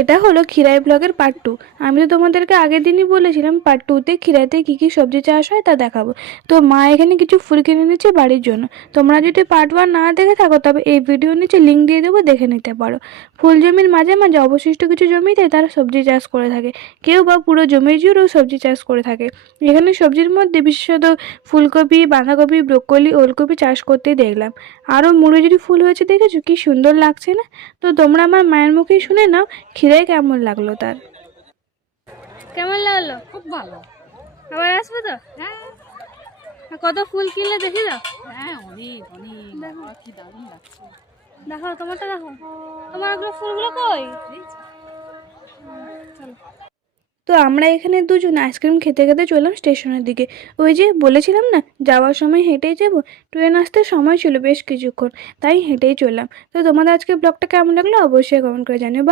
এটা হলো খিরাই ব্লগের পার্ট 2। আমি তো তোমাদেরকে আগের দিনই বলেছিলাম পার্ট 2তে খিরাইতে কী কী সবজি চাষ হয় তা দেখাবো। তো মা এখানে কিছু ফুল কিনে নিচ্ছে বাড়ির জন্য। তোমরা যদি পার্ট 1 না দেখে থাকো তবে এই ভিডিওর নিচে লিঙ্ক দিয়ে দেবো, দেখে নিতে পারো। ফুল জমির মাঝে মাঝে অবশিষ্ট কিছু জমিতে তারা সবজি চাষ করে থাকে, কেউ বা পুরো জমি জুড়েও সবজি চাষ করে থাকে। এখানে সবজির মধ্যে বিশেষত ফুলকপি, বাঁধাকপি, ব্রোকলি, ওলকপি চাষ করতেই দেখলাম। আরও মুড়োজুড়ি ফুল হয়েছে, দেখেছো কি সুন্দর লাগছে না? তো তোমরা আমার মায়ের মুখেই শুনে নাও খিরাই কেমন লাগলো তার। কেমন লাগলো? খুব ভালো। আবার আসবে তো? হ্যাঁ কত ফুল কিনলে দেখে দাও। হ্যাঁ, অনেক অনেক। দেখো। বাবা, কি দারুণ লাগছে। দেখো তোমারটা, দেখো তোমার ওগুলো ফুলগুলো কই। এই যে, চলো। তো আমরা এখানে দুজন আইসক্রিম খেতে খেতে চললাম স্টেশনের দিকে। ওই যে বলেছিলাম না যাওয়ার সময় হেঁটেই যাব, ট্রেন আসতে সময় ছিল বেশ কিছুক্ষণ, তাই হেঁটেই চললাম। তো তোমাদের আজকে ব্লগটা কেমন লাগলো অবশ্যই কমেন্ট করে জানিও।